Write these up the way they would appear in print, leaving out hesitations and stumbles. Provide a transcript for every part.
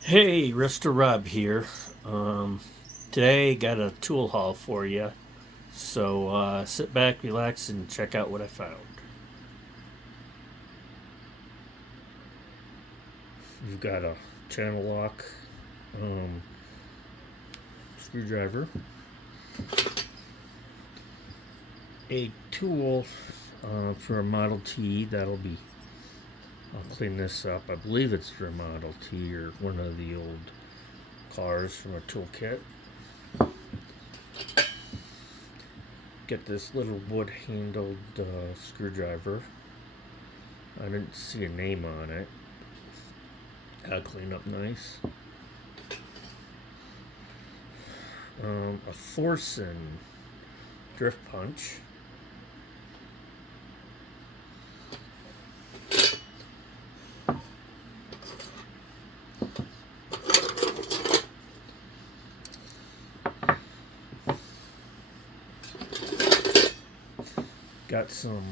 Hey, Resto-Rob here. Today got a tool haul for you. So sit back, relax, and check out what I found. We've got a channel lock screwdriver, a tool for a Model T. I'll clean this up. I believe it's for a Model T or one of the old cars from a toolkit. Get this little wood-handled screwdriver. I didn't see a name on it. That'll clean up nice. A Thorson drift punch. Got some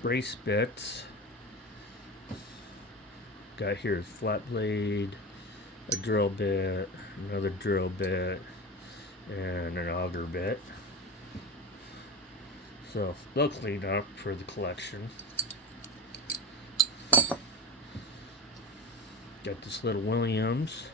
brace bits. Got here a flat blade, a drill bit, another drill bit, and an auger bit. So they'll clean up for the collection. Got this little Williams.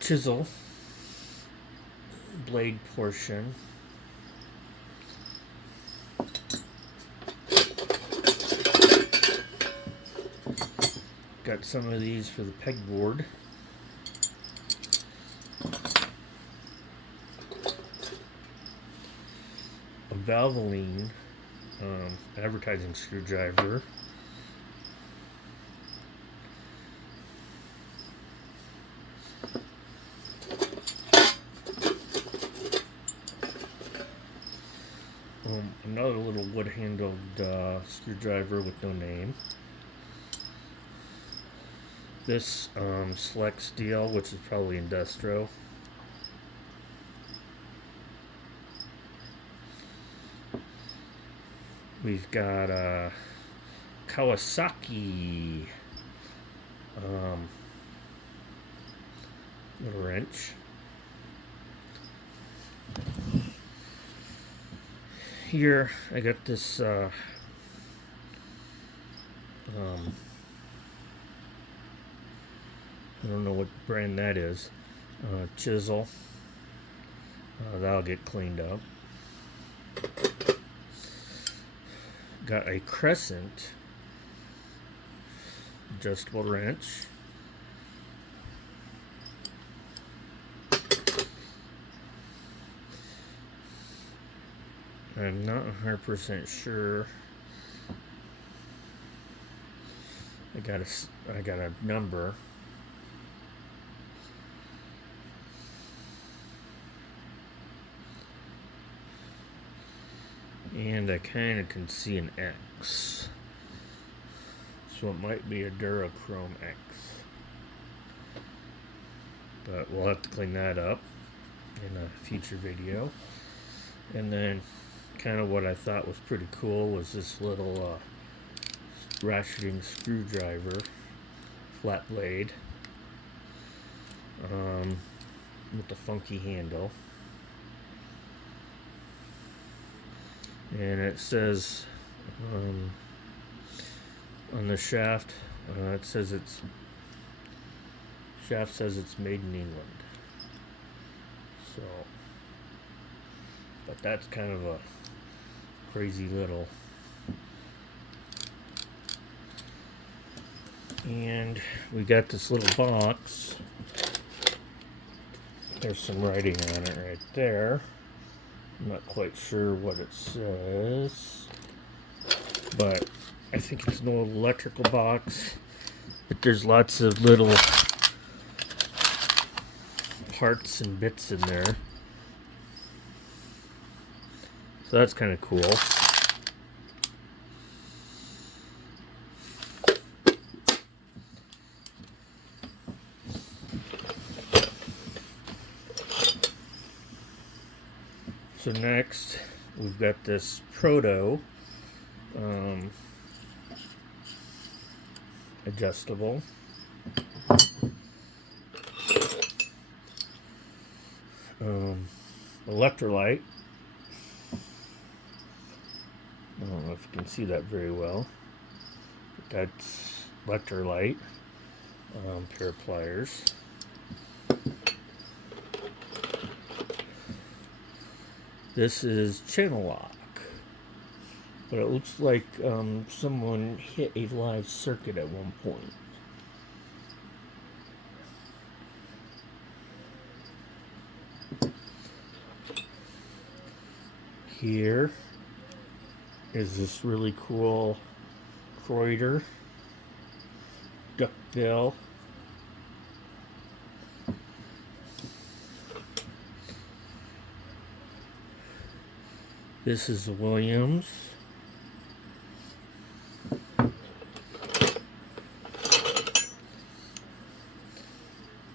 Chisel blade portion. Got some of these for the pegboard. A Valvoline advertising screwdriver. Another little wood-handled screwdriver with no name. This select steel, which is probably Industro. We've got a Kawasaki little wrench. Here I got this I don't know what brand that is. Chisel. That'll get cleaned up. Got a Crescent adjustable wrench. I'm not 100% sure. I got a number. And I kind of can see an X. So it might be a Durachrome X. But we'll have to clean that up in a future video. And then kind of what I thought was pretty cool was this little ratcheting screwdriver, flat blade, with the funky handle. And it says on the shaft, it says shaft says it's made in England. So, but that's kind of a crazy little. And we got this little box. There's some writing on it right there. I'm not quite sure what it says, but I think it's an old electrical box. But there's lots of little parts and bits in there. So that's kind of cool. So next, we've got this proto adjustable. Electrolyte. I don't know if you can see that very well. That's electrolyte. Pair of pliers. This is channel lock. But it looks like someone hit a live circuit at one point. Here is this really cool Kreuter duckbill. This is Williams.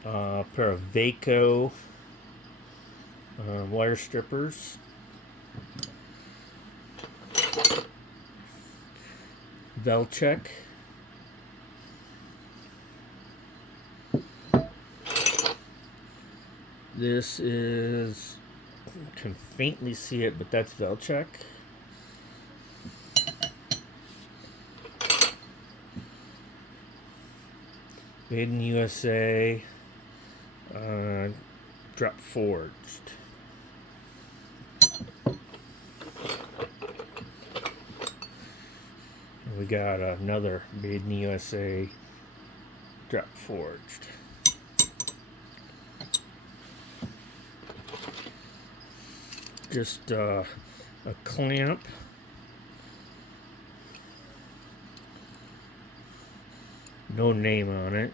A pair of Vaco wire strippers. Velcheck. This is, you can faintly see it, but that's Velcheck. Made in USA, drop forged. We got another made in the USA drop forged. Just a clamp. No name on it.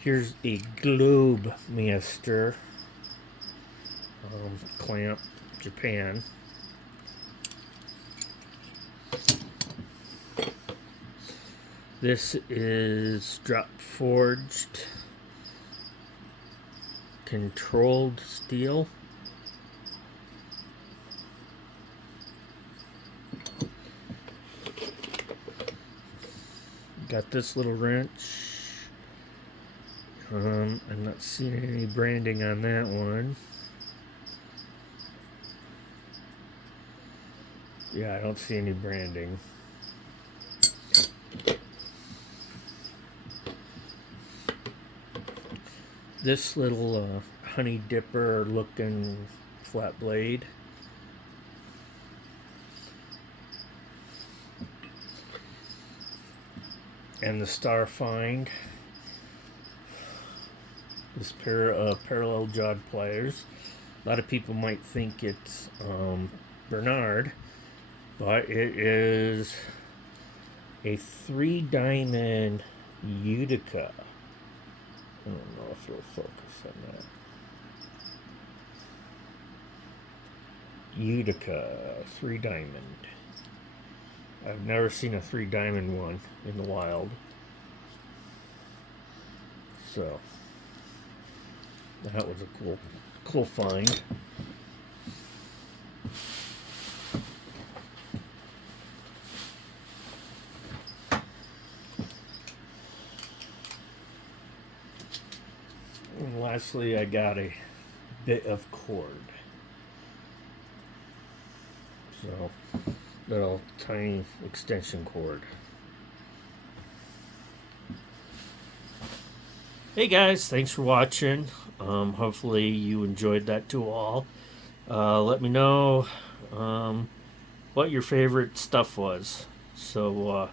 Here's a Globe Master clamp, Japan. This is drop forged, controlled steel. Got this little wrench. I'm not seeing any branding on that one. Yeah, I don't see any branding. This little honey dipper looking flat blade. And the Star Find. This pair of parallel jawed pliers. A lot of people might think it's Bernard, but it is a 3-diamond Utica. I don't know if it'll focus on that. Utica 3-diamond. I've never seen a 3-diamond one in the wild. So that was a cool find. And lastly, I got a bit of cord. So, little tiny extension cord. Hey guys, thanks for watching. Hopefully you enjoyed that tool haul. Let me know what your favorite stuff was. So,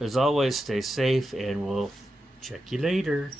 as always, stay safe and we'll check you later.